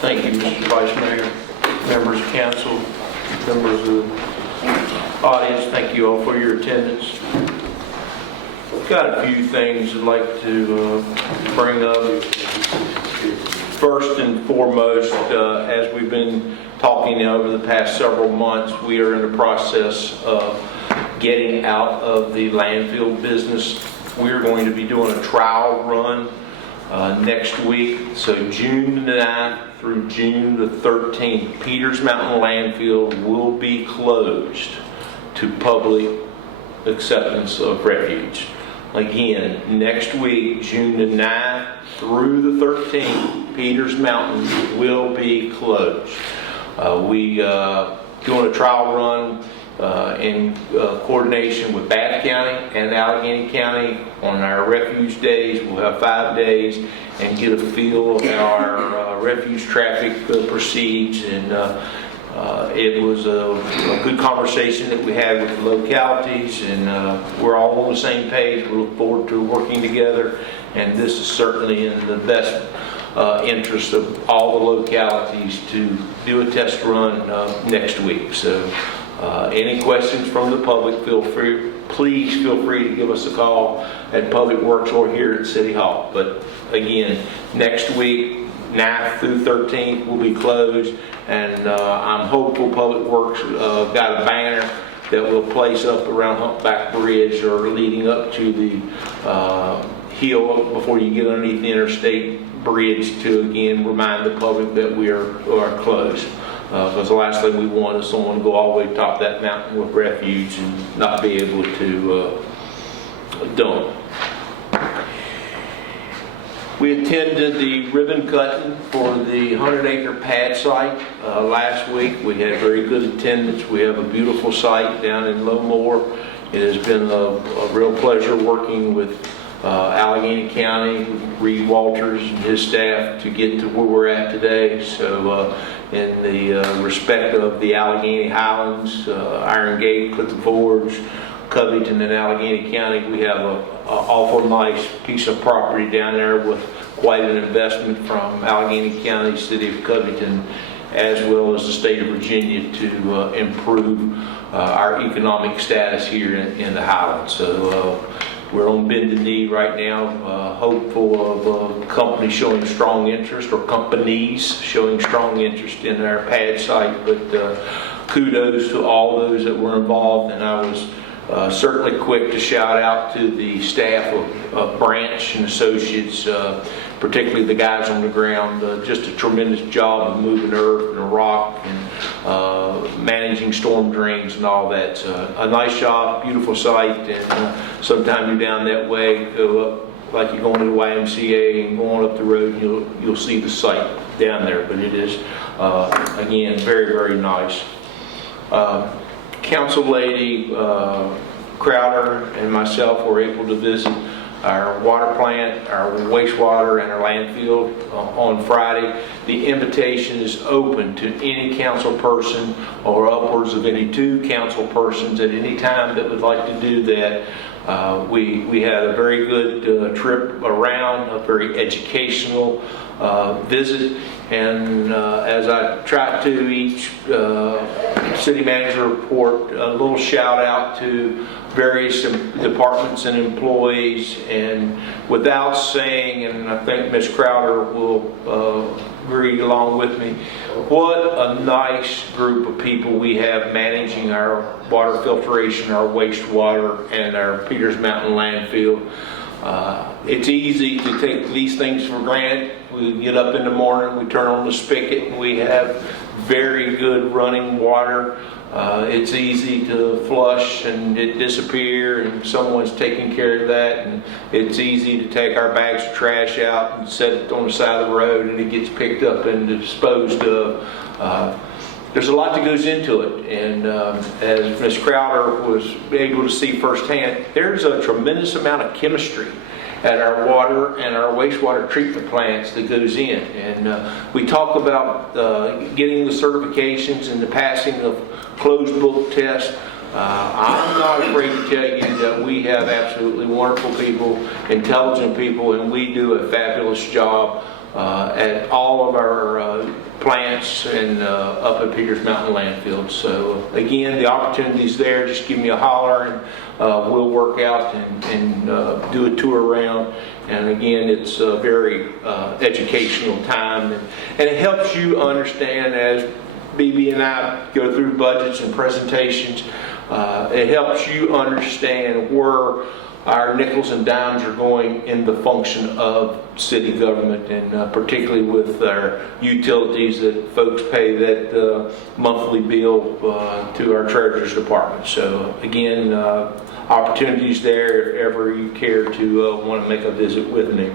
Thank you, Mr. Vice Mayor, members of council, members of the audience. Thank you all for your attendance. I've got a few things I'd like to bring up. First and foremost, as we've been talking over the past several months, we are in the process of getting out of the landfill business. We're going to be doing a trial run next week. So June the 9th through June the 13th, Peters Mountain Landfill will be closed to public acceptance of refuge. Again, next week, June the 9th through the 13th, Peters Mountain will be closed. We doing a trial run in coordination with Bath County and Allegheny County on our refuge days. We'll have 5 days and get a feel of how our refuge traffic proceeds. And it was a good conversation that we had with the localities, and we're all on the same page. We look forward to working together, and this is certainly in the best interest of all the localities to do a test run next week. So any questions from the public, please feel free to give us a call at Public Works or here at City Hall. But again, next week, 9th through 13th will be closed, and I'm hopeful Public Works got a banner that we'll place up around Humpback Bridge or leading up to the hill before you get underneath the interstate bridge to again remind the public that we are closed. Because the last thing we want is someone to go all the way to the top of that mountain with refuge and not be able to dump. We attended the ribbon cutting for the 100-acre pad site last week. We had very good attendance. We have a beautiful site down in Lowmore. It has been a real pleasure working with Allegheny County, Reed Walters and his staff to get to where we're at today. So in the respect of the Allegheny Highlands, Iron Gate, Clifton Forge, Covington and Allegheny County, we have an awful nice piece of property down there with quite an investment from Allegheny County, City of Covington, as well as the state of Virginia to improve our economic status here in the Highlands. So we're on bended knee right now, hopeful of a company showing strong interest, or companies showing strong interest in our pad site. But kudos to all those that were involved, and I was certainly quick to shout out to the staff of Branch and Associates, particularly the guys on the ground. Just a tremendous job of moving earth and rock and managing storm drains and all that. So a nice job, beautiful site, and sometime you're down that way, go up like you're going to the YMCA and going up the road, you'll see the site down there. But it is again very, very nice. Council Lady Crowder and myself were able to visit our water plant, our wastewater, and our landfill on Friday. The invitation is open to any council person or upwards of any 2 council persons at any time that would like to do that. We had a very good trip around, a very educational visit, and as I try to each city manager report, a little shout out to various departments and employees, and without saying, and I think Ms. Crowder will agree along with me, what a nice group of people we have managing our water filtration, our wastewater, and our Peters Mountain landfill. It's easy to take these things for granted. We get up in the morning, we turn on the spigot, and we have very good running water. It's easy to flush and it disappear, and someone's taking care of that. And it's easy to take our bags of trash out and set it on the side of the road, and it gets picked up and disposed of. There's a lot that goes into it, and as Ms. Crowder was able to see firsthand, there's a tremendous amount of chemistry at our water and our wastewater treatment plants that goes in. And we talk about getting the certifications and the passing of closed book tests. I'm not afraid to tell you that we have absolutely wonderful people, intelligent people, and we do a fabulous job at all of our plants and up at Peters Mountain landfill. So again, the opportunity's there. Just give me a holler and we'll work out and do a tour around. And again, it's a very educational time, and it helps you understand, as BB and I go through budgets and presentations, it helps you understand where our nickels and dimes are going in the function of city government, and particularly with our utilities that folks pay that monthly bill to our Treasurer's Department. So again, opportunities there if ever you care to want to make a visit with me.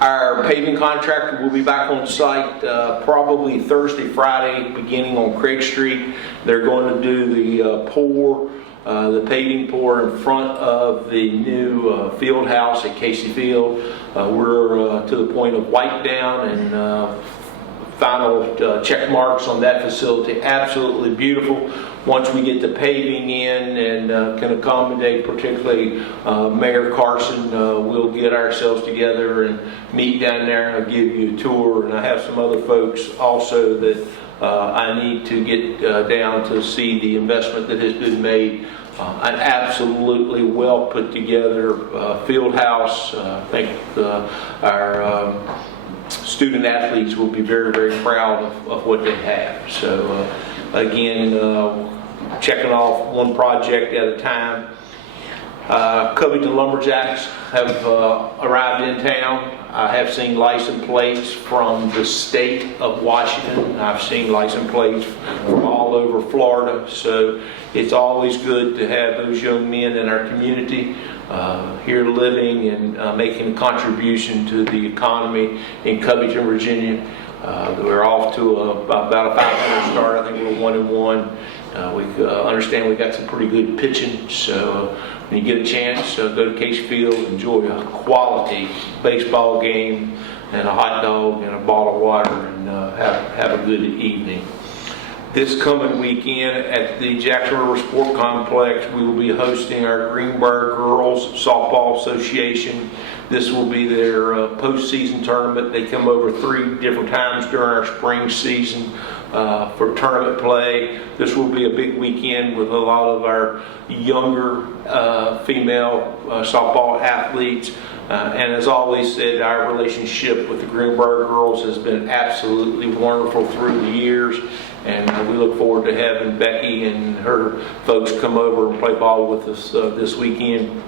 Our paving contractor will be back on site probably Thursday, Friday, beginning on Craig Street. They're going to do the paving pour in front of the new field house at Casey Field. We're to the point of wipe down and final check marks on that facility. Absolutely beautiful. Once we get the paving in and can accommodate particularly Mayor Carson, we'll get ourselves together and meet down there. I'll give you a tour, and I have some other folks also that I need to get down to see the investment that has been made. An absolutely well put together field house. I think our student athletes will be very, very proud of what they have. So again, checking off one project at a time. Covington Lumberjacks have arrived in town. I have seen license plates from the state of Washington. I've seen license plates from all over Florida. So it's always good to have those young men in our community here living and making a contribution to the economy in Covington, Virginia. We're off to about a 500 start. I think we're 1-1. We understand we got some pretty good pitching, so when you get a chance, go to Case Field, enjoy a quality baseball game and a hot dog and a bottle of water, and have a good evening. This coming weekend at the Jackson River Sport Complex, we will be hosting our Greenberg Girls Softball Association. This will be their postseason tournament. They come over 3 different times during our spring season for tournament play. This will be a big weekend with a lot of our younger female softball athletes. And as always said, our relationship with the Greenberg girls has been absolutely wonderful through the years. And we look forward to having Becky and her folks come over and play ball with us this weekend.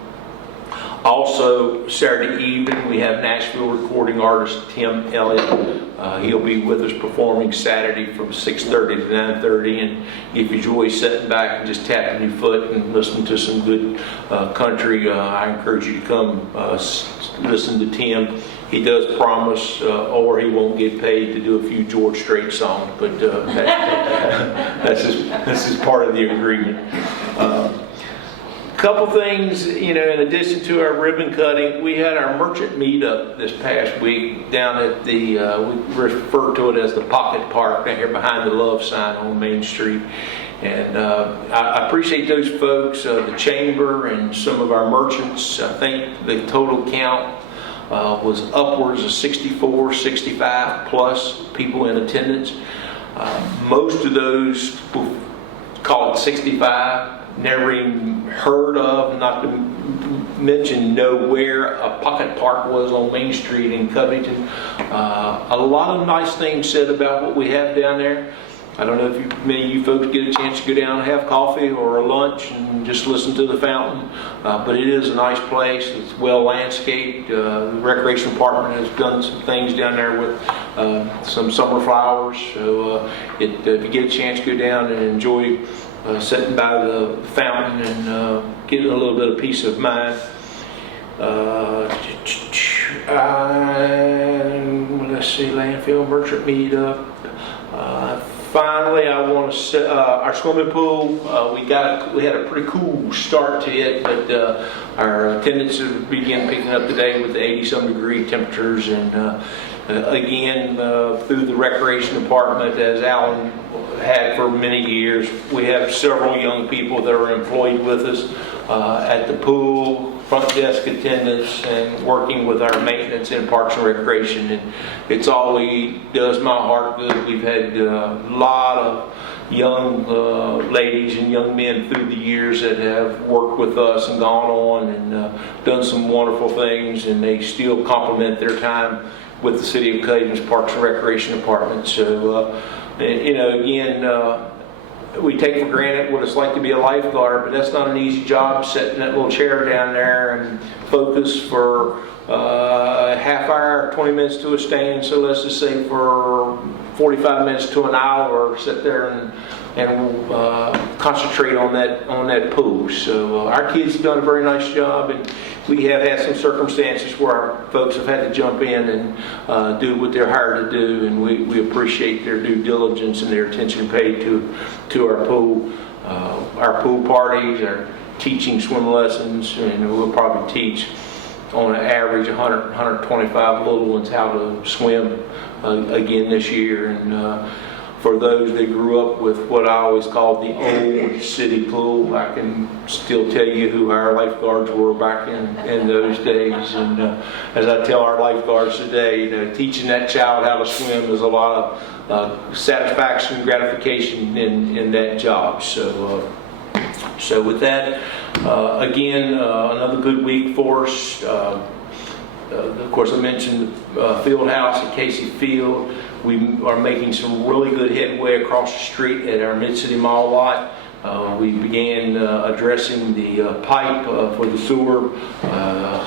Also, Saturday evening, we have Nashville recording artist Tim Elliott. He'll be with us performing Saturday from 6:30 to 9:30. And if you enjoy sitting back and just tapping your foot and listening to some good country, I encourage you to come listen to Tim. He does promise, or he won't get paid, to do a few George Strait songs, but that's just part of the agreement. Couple things, in addition to our ribbon cutting, we had our merchant meetup this past week down at the, we refer to it as the Pocket Park down here behind the Love sign on Main Street. And I appreciate those folks, the chamber and some of our merchants. I think the total count was upwards of 64, 65 plus people in attendance. Most of those, we'll call it 65, never even heard of, not to mention know where a pocket park was on Main Street in Covington. A lot of nice things said about what we have down there. I don't know if many of you folks get a chance to go down and have coffee or a lunch and just listen to the fountain, but it is a nice place. It's well landscaped. The recreation department has done some things down there with some summer flowers. So if you get a chance, go down and enjoy sitting by the fountain and getting a little bit of peace of mind. Let's see, landfill merchant meetup. Finally, I want to say our swimming pool. We had a pretty cool start to it, but our attendance began picking up today with the 80-some degree temperatures, and again through the recreation department, as Alan had for many years, we have several young people that are employed with us at the pool, front desk attendants and working with our maintenance in Parks and Recreation. And it's always does my heart good. We've had a lot of young ladies and young men through the years that have worked with us and gone on and done some wonderful things, and they still complement their time with the City of Covington's Parks and Recreation Department. So, again, we take for granted what it's like to be a lifeguard, but that's not an easy job, sitting that little chair down there and focus for a half hour, 20 minutes to a stand. So let's just say for 45 minutes to an hour, sit there and concentrate on that pool. So our kids have done a very nice job, and we have had some circumstances where our folks have had to jump in and do what they're hired to do, and we appreciate their due diligence and their attention paid to our pool parties, our teaching swim lessons, and we'll probably teach on an average 125 little ones how to swim again this year. And for those that grew up with what I always called the old city pool, I can still tell you who our lifeguards were back in those days. And as I tell our lifeguards today, teaching that child how to swim is a lot of satisfaction, gratification in that job. So with that, again, another good week for us. Of course, I mentioned the field house at Casey Field. We are making some really good headway across the street at our Mid-City Mall lot. We began addressing the pipe for the sewer.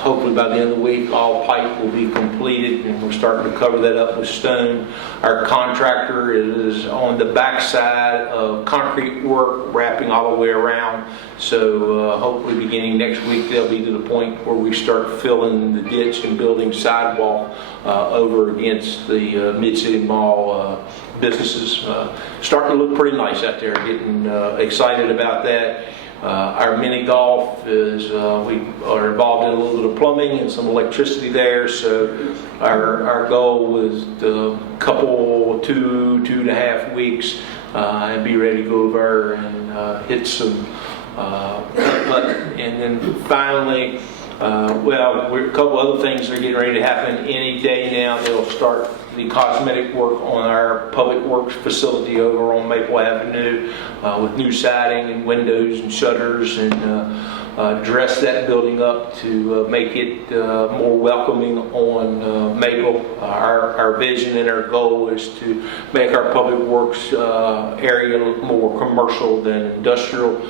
Hopefully by the end of the week, all pipe will be completed, and we're starting to cover that up with stone. Our contractor is on the backside of concrete work, wrapping all the way around. So hopefully beginning next week, they'll be to the point where we start filling the ditch and building sidewalk over against the Mid-City Mall businesses. Starting to look pretty nice out there, getting excited about that. Our mini golf is, we are involved in a little bit of plumbing and some electricity there, so our goal was a couple, 2.5 weeks, and be ready to go over and hit some and then finally, a couple other things are getting ready to happen any day now. They'll start the cosmetic work on our public works facility over on Maple Avenue with new siding and windows and shutters, and dress that building up to make it more welcoming on Maple. Our vision and our goal is to make our public works area more commercial than industrial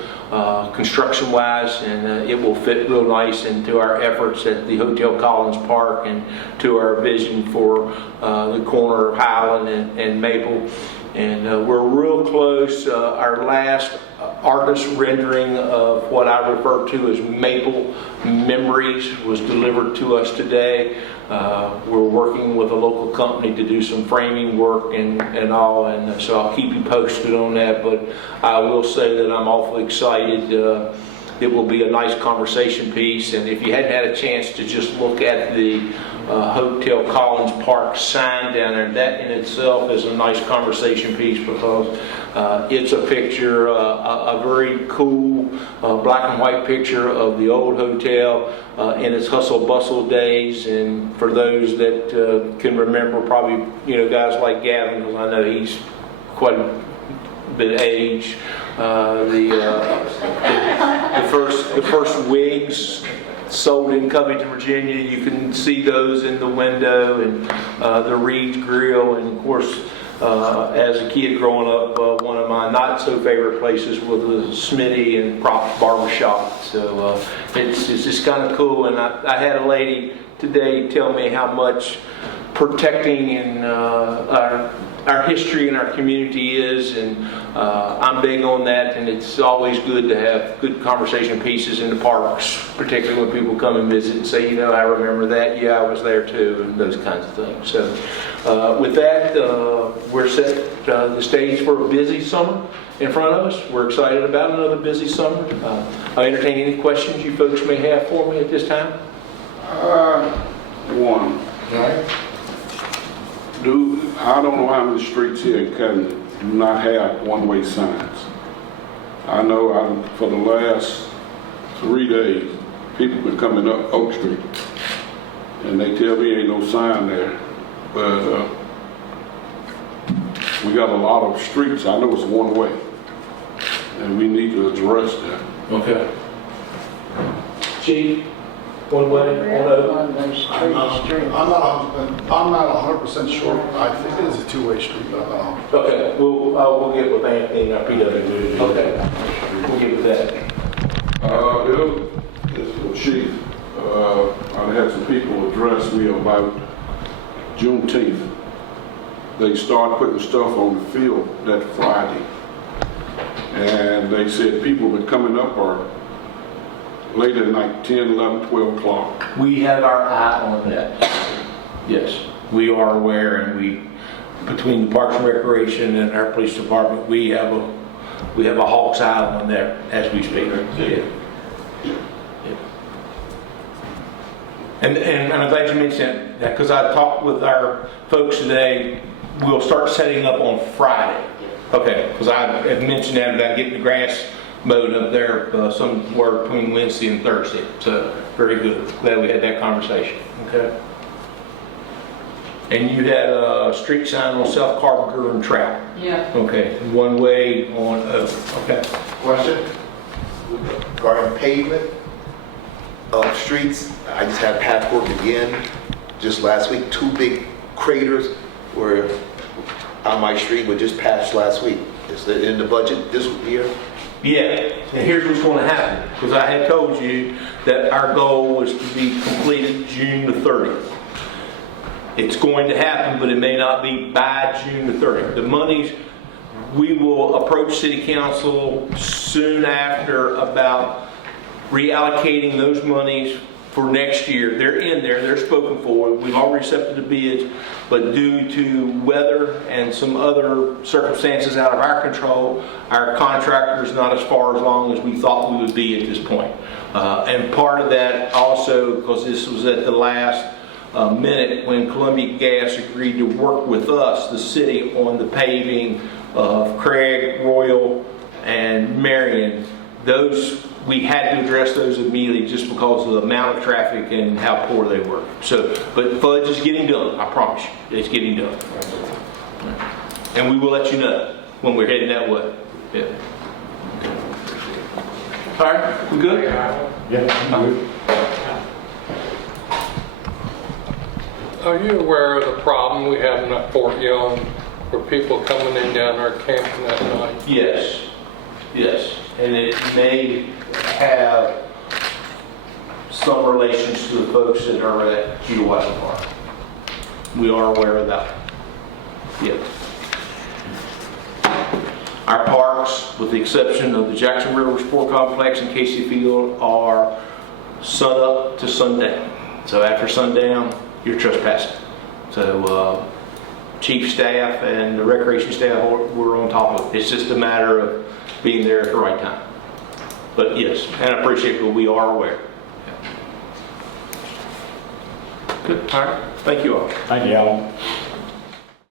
construction wise, and it will fit real nice into our efforts at the Hotel Collins Park and to our vision for the corner of Highland and Maple. And we're real close. Our last artist rendering of what I refer to as Maple Memories was delivered to us today. We're working with a local company to do some framing work and all, and so I'll keep you posted on that. But I will say that I'm awfully excited. It will be a nice conversation piece, and if you hadn't had a chance to just look at the Hotel Collins Park sign down there, that in itself is a nice conversation piece, because it's a picture, a very cool black and white picture of the old hotel in its hustle bustle days. And for those that can remember, probably guys like Gavin, because I know he's quite a bit of age. The first wigs sold in Covington, Virginia. You can see those in the window, and the Reed's Grill, and of course, as a kid growing up, one of my not so favorite places was the Smitty and Props Barbershop. So it's just kind of cool. And I had a lady today tell me how much protecting and our history and our community is, and I'm big on that, and it's always good to have good conversation pieces in the parks, particularly when people come and visit and say, I remember that, yeah, I was there too, and those kinds of things. So with that, we're set the stage for a busy summer in front of us. We're excited about another busy summer. I entertain any questions you folks may have for me at this time. One. Okay. I don't know how many streets here do not have one-way signs. I know for the last 3 days, people been coming up Oak Street, and they tell me ain't no sign there, but we got a lot of streets, I know it's one way, and we need to address that. Okay. Chief, one way, on over? On those I'm not streets. 100% sure. I think it is a two-way street, but I'm not 100%. Okay, we'll get with Anthony and our PW. Okay, we'll get with that. Chief, I had some people address me about Juneteenth. They started putting stuff on the field that Friday. And they said people been coming up or late at night, 10, 11, 12 o'clock. We have our eye on that. Yes, we are aware, and between the Parks and Recreation and our police department, we have a hawk's eye on that as we speak. Yeah. And I'm glad you mentioned that, because I talked with our folks today. We'll start setting up on Friday. Okay, because I had mentioned that about getting the grass mowed up there somewhere between Wednesday and Thursday. So very good. Glad we had that conversation. Okay. And you had a street sign on South Carpenter and Trout. Yeah. Okay, one way on okay. Question regarding pavement of streets. I just had patchwork again just last week. 2 big craters were on my street were just patched last week. Is it in the budget this year? Yeah, and here's what's going to happen, because I had told you that our goal was to be completed June the 30th. It's going to happen, but it may not be by June the 30th. The monies, we will approach City Council soon after about reallocating those monies for next year. They're in there, they're spoken for. We've already accepted the bids, but due to weather and some other circumstances out of our control, our contractor is not as far along as we thought we would be at this point. And part of that also, because this was at the last minute when Columbia Gas agreed to work with us, the city, on the paving of Craig, Royal, and Marion. Those, we had to address those immediately just because of the amount of traffic and how poor they were. So, but fudge is getting done, I promise you, it's getting done. And we will let you know when we're heading that way. Yeah. All right, we good? Yeah. Are you aware of the problem we have in Fort Young where people coming in down there camping at night? Yes, yes. And it may have some relations to the folks that are at Geowassee Park. We are aware of that. Yes. Our parks, with the exception of the Jackson River Sport Complex and Casey Field, are sun up to sundown. So after sundown, you're trespassing. So chief staff and the recreation staff, we're on top of it. It's just a matter of being there at the right time. But yes, and I appreciate that we are aware. Good. All right. Thank you all. Thank you, Alan.